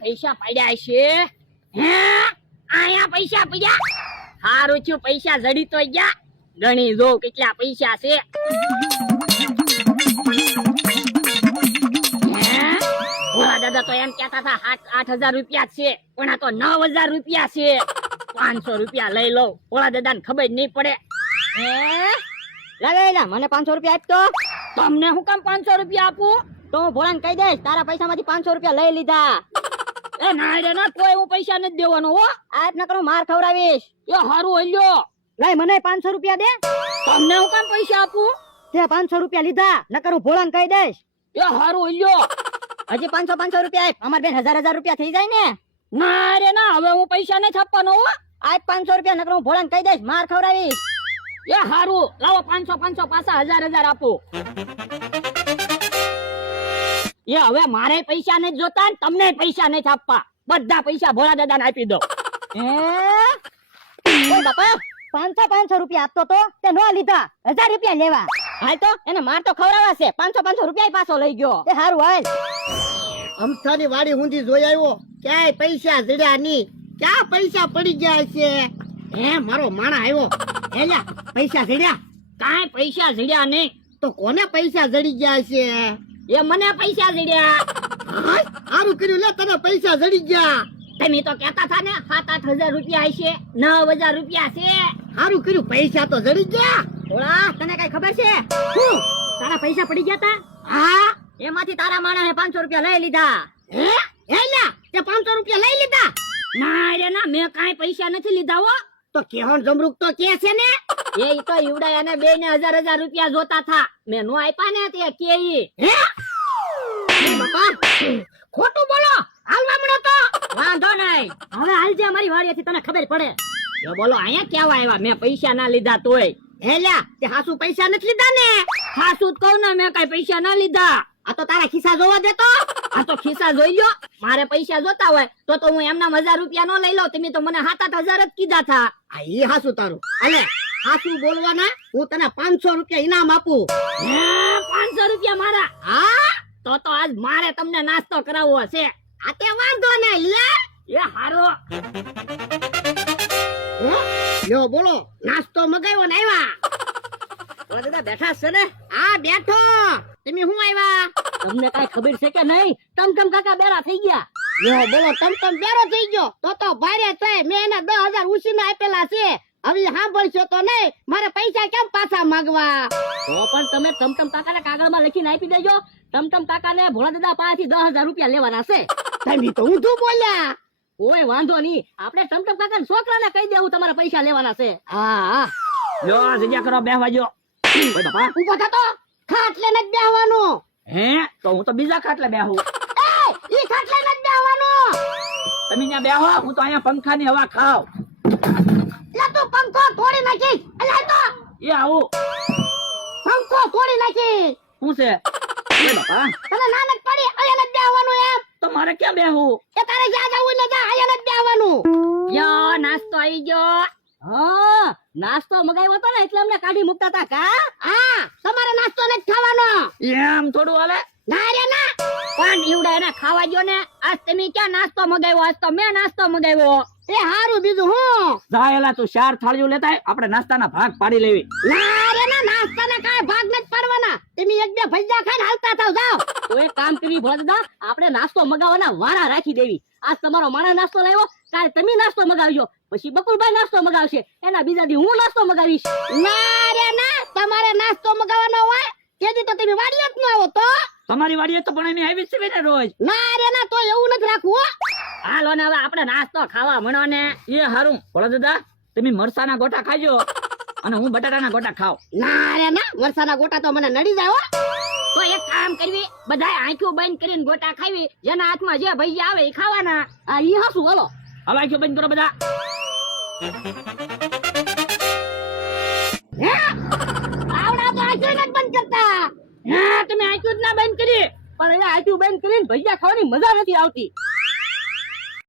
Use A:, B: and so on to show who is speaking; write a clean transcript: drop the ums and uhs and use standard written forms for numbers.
A: પૈસા પડ્યા છે હે આયા પૈસા પડ્યા હારું છું પૈસા જડી તો ગયા ગણી જો કેટલા પૈસા છે ઓલા દાદા તો એમ કહેતા હતા 8,000 રૂપિયા છે પણ આ તો 9,000 રૂપિયા છે 500 રૂપિયા લઈ લો ઓલા દાદાને ખબર નહીં પડે
B: હે લાગેલા મને 500 રૂપિયા આપ તો
A: તમને હું કામ 500 રૂપિયા આપું
B: તો હું ભોળાને કહી દઈશ તારા પૈસામાંથી 500 રૂપિયા લઈ લીધા
A: એ ના રે ના કોઈ હું પૈસા નથી દેવાનો હો
B: આપ ન કરું માર ખવડાવીશ
A: એ હારું હલ્યો
B: લઈ મને 500 રૂપિયા દે
A: તમને હું કામ પૈસા આપું
B: તે 500 રૂપિયા લીધા ન કરું ભોળાને કહી દઈશ
A: એ હારું હલ્યો
B: હજી 500 રૂપિયા આપ અમાર બેન 1000 રૂપિયા થઈ જાય ને
A: ના રે ના હવે હું પૈસા નથી આપવાનો હો
B: આપ 500 રૂપિયા ન કરું ભોળાને કહી દઈશ માર ખવડાવીશ
A: એ હારું લાવો 500 પાછા 1000 આપો એ હવે મારે પૈસા નથી જોતા ને તમને પૈસા નથી આપવા બધા પૈસા ભોળા દાદાને આપી દો
B: એ બાપા 500 રૂપિયા આપતો તો તે નો લીધા 1000 રૂપિયા લેવા હાલ તો એને માર તો ખવડાવવા છે 500 રૂપિયા પાછો લઈ ગયો એ હારું હાલ
C: અમથાની વાડી હુંધી જોઈ આવ્યો ક્યાંય પૈસા જડ્યા નહીં ક્યાં પૈસા પડી ગયા છે હે મારો માણા આવ્યો એલા પૈસા જડ્યા
A: કાંઈ પૈસા જડ્યા નહીં
C: તો કોને પૈસા જડી ગયા છે
A: એ મને પૈસા જડ્યા
C: સારું કર્યું લે તને પૈસા જડી ગયા
A: તમે તો કહેતા હતા ને 7-8,000 રૂપિયા હશે 9,000 રૂપિયા છે
C: સારું કર્યું પૈસા તો જડી ગયા
B: ઓળા તને કઈ ખબર છે
C: હું
B: તારા પૈસા પડી ગયા તા
C: હા
B: એમાંથી તારા માણસે 500 રૂપિયા લઈ લીધા
C: હે એલા તે 500 રૂપિયા લઈ લીધા
A: ના રે ના મેં કાંઈ પૈસા નથી લીધા હો
C: તો કેહોન જમરૂક તો કે છે ને
A: એ તો ઈવડા એને બે ને 1,000 રૂપિયા જોતા થા મેં નો આપ્યા ને તે કે
C: હે બાપા ખોટું બોલો હાલવા મળો તો
B: વાંધો નહીં હવે હાલ જે અમારી વાડીએથી તને ખબર પડે
A: એ બોલો અહીંયા કેવા આવ્યા મેં પૈસા ના લીધા તોય
C: એલા તે હાસુ પૈસા નથી લીધા ને
A: ખાસું જ કહું ને મેં કઈ પૈસા ના લીધા
C: આ તો તારા ખિસ્સા જોવા દેતો
A: આ તો ખિસ્સા જોઈ લો મારે પૈસા જોતા હોય તો હું એમના 1,000 રૂપિયા નો લઈ લઉં તમે તો મને 7-8,000 જ કીધા થા
C: આ ઈ હાસુ તારું અલે હાસુ બોલવાના હું તને 500 રૂપિયા ઇનામ આપું
A: હે 500 રૂપિયા મારા
C: હા
A: તો આજ મારે તમને નાસ્તો કરાવવો છે
C: આ તે વાંધો નહીં લે
A: એ હારો
C: લ્યો બોલો નાસ્તો મગાવ્યો ને આવ્યા
B: ઓલા દાદા બેઠા છે ને
C: આ બેઠો તમે હું આવ્યા
B: તમને કઈ ખબર છે કે નહીં ટમટમ કાકા બેરા થઈ ગયા
C: લ્યો બોલો તમ બેરો થઈ ગયો તો ભારે છે મેં એને 10,000 ઉછીને આપેલા છે હવે સાંભળશો તો નહીં મારે પૈસા કેમ પાછા માંગવા
B: તો પણ તમે ટમટમ કાકાને કાગળમાં લખીને આપી દેજો ટમટમ કાકાને ભોળા દાદા પાસેથી 10,000 રૂપિયા લેવાના છે
C: તમે તો ઊંધું બોલ્યા
B: કોઈ વાંધો નહીં આપણે ટમટમ કાકાને છોકરાને કહી દેવું તમારા પૈસા લેવાના છે
C: હા
A: લો જગ્યા કરો બેહવા જો ઓય બાપા
C: ઉભો થતો ખાટલે ન બેહવાનું
A: હે તો હું તો બીજા ખાટલે બેહું
C: એ ઈ ખાટલે ન બેહવાનું
A: તમે ત્યાં બેહો હું તો અહીંયા પંખાની હવા ખાવ
C: લે તું પંખો તોડી નાખી અલે તો
A: એ આવું
C: પંખો તોડી નાખી
A: શું છે ઓય બાપા
C: તને નાનક પડી અહીંયા ન બેહવાનું એમ
A: તો મારે ક્યાં બેહું
C: એ તારે જ્યાં જવું ને જા અહીંયા ન બેહવાનું
A: યો નાસ્તો આવી ગયો
B: હા નાસ્તો મગાવ્યો હતો ને એટલે અમને કાઢી મુકતા હતા કા
C: હા તમારે નાસ્તો ન ખાવાનો
A: એમ થોડું હાલે
C: ના રે ના
A: પણ ઈવડા એને ખાવા ગયો ને આજ તમે ક્યાં નાસ્તો મગાવ્યો આજ તો મેં નાસ્તો મગાવ્યો
C: એ હારું બીજું હું
A: જાયેલા તું 4 થાળીઓ લેતા આય, આપણે નાસ્તાના ભાગ પાડી લેવી
C: ના રે ના નાસ્તાના કાંઈ ભાગ નથી પાડવાના તમે એક બે ભજીયા ખાઈને હાલતા થાવ જાઓ
B: તો એક કામ કરવી ભોળા દાદા આપણે નાસ્તો મગાવવાના વારા રાખી દેવી આજ તમારો માણસ નાસ્તો લાવ્યો કાલે તમે નાસ્તો મગાવજો પછી બકુલભાઈ નાસ્તો મગાવશે એના બીજા દી હું નાસ્તો મગાવીશ
C: ના રે ના તમારે નાસ્તો મગાવવાનો હોય તેથી તો તમે વાડીએ જ ન આવો તો
A: તમારી વાડીએ તો પણ એની આવી છે ને રોજ
C: ના રે ના તો એવું નથી રાખવું હો
A: હાલો ને હવે આપણે નાસ્તો ખાવા મળો ને એ હારું ભોળા દાદા તમે મરસાના ગોટા ખાજો અને હું બટાટાના ગોટા ખાવ
C: ના રે ના વરસાદના ગોટા તો મને નડી જાય હો
A: તો એક કામ કરવી બધાય આંખો બંધ કરીને ગોટા ખાવી જેના હાથમાં જે ભૈયા આવે એ ખાવાના
B: આ ઈ હાસું હાલો
A: હવે આંખો બંધ કરો બધા
C: હે આવડા તો આંખો નથી બંધ કરતા
A: હા તમે આંખો જ ના બંધ કરી
B: પણ એને આટલું બંધ કરીને ભજીયા ખાવાની મજા નથી આવતી